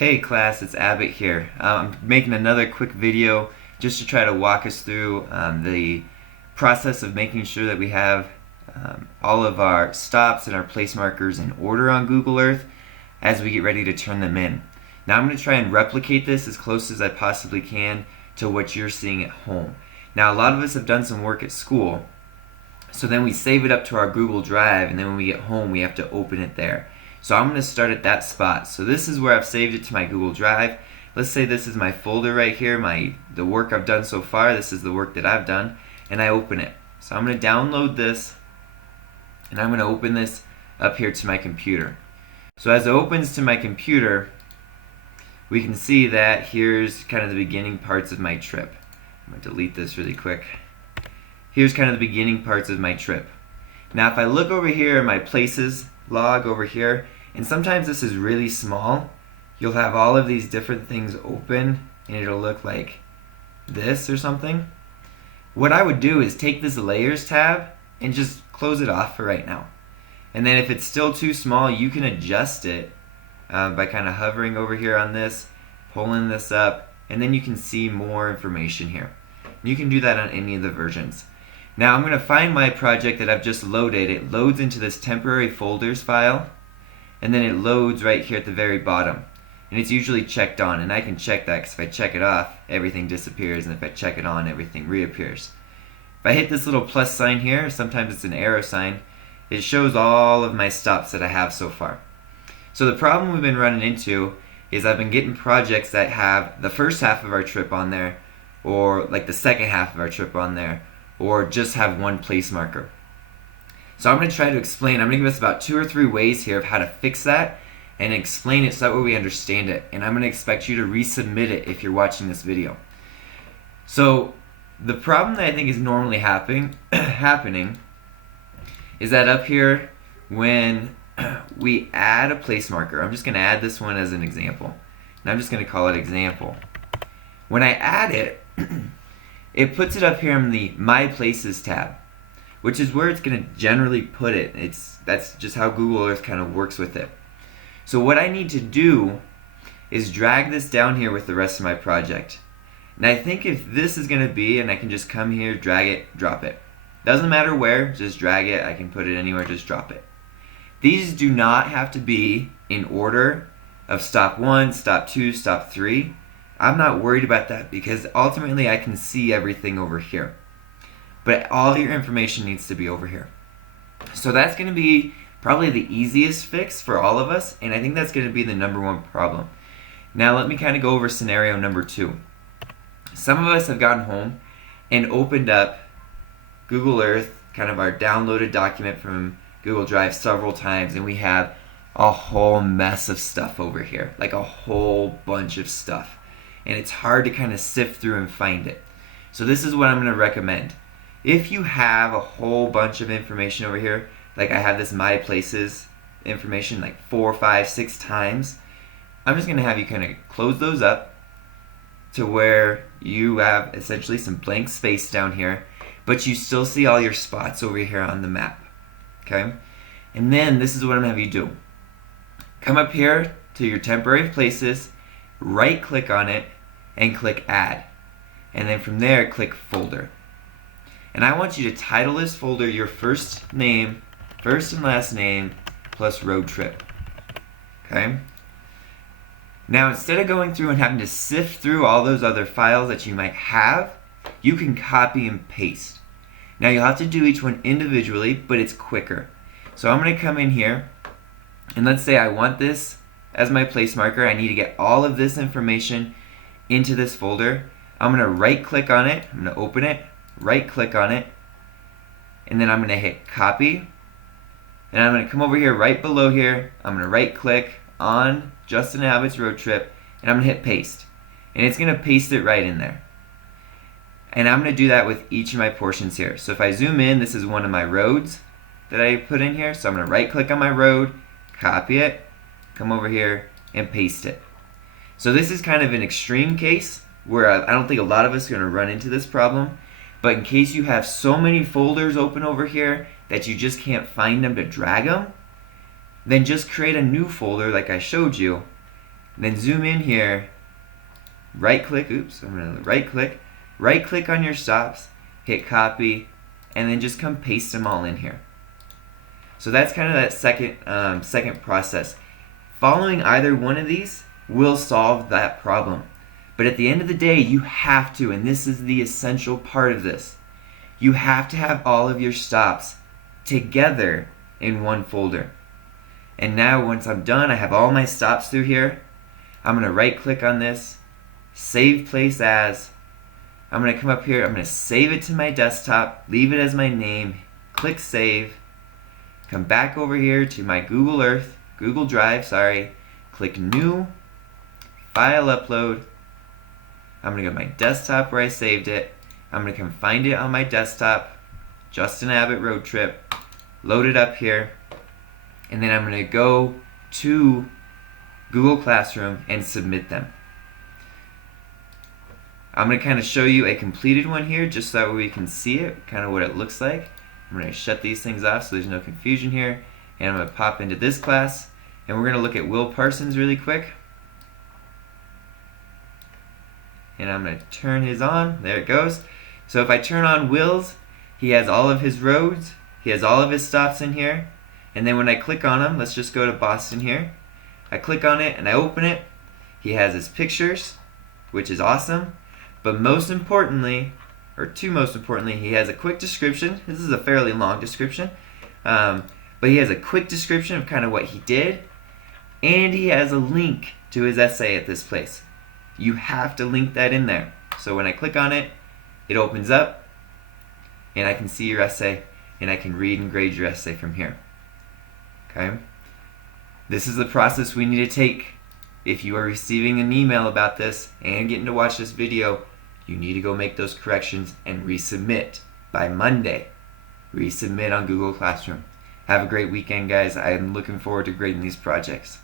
Hey class, it's Abbott here. I'm making another quick video just to try to walk us through the process of making sure that we have all of our stops and our place markers in order on Google Earth as we get ready to turn them in. Now I'm going to try and replicate this as close as I possibly can to what you're seeing at home. Now a lot of us have done some work at school, so then we save it up to our Google Drive, and then when we get home we have to open it there. So I'm going to start at that spot. So this is where I've saved it to my Google Drive. Let's say this is my folder right here, the work I've done so far. This is the work that I've done, and I open it. So I'm going to download this, and I'm going to open this up here to my computer. So as it opens to my computer, we can see that here's kind of the beginning parts of my trip. I'm going to delete this really quick. Here's kind of the beginning parts of my trip. Now if I look over here in my places log over here, and sometimes this is really small, you'll have all of these different things open and it'll look like this or something. What I would do is take this layers tab and just close it off for right now. And then if it's still too small, you can adjust it by kind of hovering over here on this, pulling this up, and then you can see more information here. You can do that on any of the versions. Now I'm going to find my project that I've just loaded. It loads into this temporary folders file, and then it loads right here at the very bottom. And it's usually checked on, and I can check that because if I check it off, everything disappears, and if I check it on, everything reappears. If I hit this little plus sign here, sometimes it's an arrow sign, it shows all of my stops that I have so far. So the problem we've been running into is I've been getting projects that have the first half of our trip on there, or like the second half of our trip on there, or just have one place marker. So I'm going to try to explain. I'm going to give us about 2 or 3 ways here of how to fix that and explain it so that way we understand it. And I'm going to expect you to resubmit it if you're watching this video. So the problem that I think is normally happening is that up here when we add a place marker, I'm just going to add this one as an example. And I'm just going to call it example. When I add it, it puts it up here in the My Places tab, which is where it's going to generally put it. That's just how Google Earth kind of works with it. So what I need to do is drag this down here with the rest of my project. And I think if this is going to be, and I can just come here, drag it, drop it. Doesn't matter where, just drag it. I can put it anywhere, just drop it. These do not have to be in order of stop 1, stop 2, stop 3. I'm not worried about that because ultimately I can see everything over here. But all your information needs to be over here. So that's going to be probably the easiest fix for all of us, and I think that's going to be the #1 problem. Now let me kind of go over scenario number 2. Some of us have gotten home and opened up Google Earth, kind of our downloaded document from Google Drive several times, and we have a whole mess of stuff over here, like a whole bunch of stuff. And it's hard to kind of sift through and find it. So this is what I'm going to recommend. If you have a whole bunch of information over here, like I have this My Places information like 4, 5, 6 times, I'm just going to have you kind of close those up to where you have essentially some blank space down here, but you still see all your spots over here on the map. Okay? And then this is what I'm going to have you do. Come up here to your temporary places, right click on it and click add, and then from there click folder. And I want you to title this folder your first and last name plus road trip. Okay? Now instead of going through and having to sift through all those other files that you might have, you can copy and paste. Now you'll have to do each one individually, but it's quicker. So I'm going to come in here, and let's say I want this as my place marker. I need to get all of this information into this folder. I'm going to right click on it, I'm going to open it, right click on it, and then I'm going to hit copy, and I'm going to come over here right below here, I'm going to right click on Justin Abbott's road trip, and I'm going to hit paste, and it's going to paste it right in there. And I'm going to do that with each of my portions here. So if I zoom in, this is one of my roads that I put in here, so I'm going to right click on my road, copy it, come over here and paste it. So this is kind of an extreme case where I don't think a lot of us are going to run into this problem, but in case you have so many folders open over here that you just can't find them to drag them, then just create a new folder like I showed you, And then zoom in here, right click, oops, I'm gonna right click on your stops, hit copy, and then just come paste them all in here. So that's kind of that second process. Following either one of these will solve that problem. But at the end of the day, you have to, and this is the essential part of this, you have to have all of your stops together in one folder. And now once I'm done, I have all my stops through here. I'm going to right click on this, save place as. I'm going to come up here, I'm going to save it to my desktop, leave it as my name, click save, come back over here to my Google Drive, click new, file upload. I'm going to go to my desktop where I saved it. I'm going to come find it on my desktop, Justin Abbott Road Trip, load it up here, and then I'm going to go to Google Classroom and submit them. I'm going to kind of show you a completed one here just so that we can see it, kind of what it looks like. I'm going to shut these things off so there's no confusion here, and I'm going to pop into this class, and we're going to look at Will Parsons really quick. And I'm going to turn his on. There it goes. So if I turn on Will's, he has all of his roads, he has all of his stops in here, and then when I click on him, let's just go to Boston here. I click on it and I open it. He has his pictures, which is awesome. But most importantly, or two most importantly, he has a quick description. This is a fairly long description. But he has a quick description of kind of what he did. And he has a link to his essay at this place. You have to link that in there. So when I click on it, it opens up. And I can see your essay. And I can read and grade your essay from here. Okay? This is the process we need to take. If you are receiving an email about this and getting to watch this video, you need to go make those corrections and resubmit by Monday. Resubmit on Google Classroom. Have a great weekend, guys. I am looking forward to grading these projects.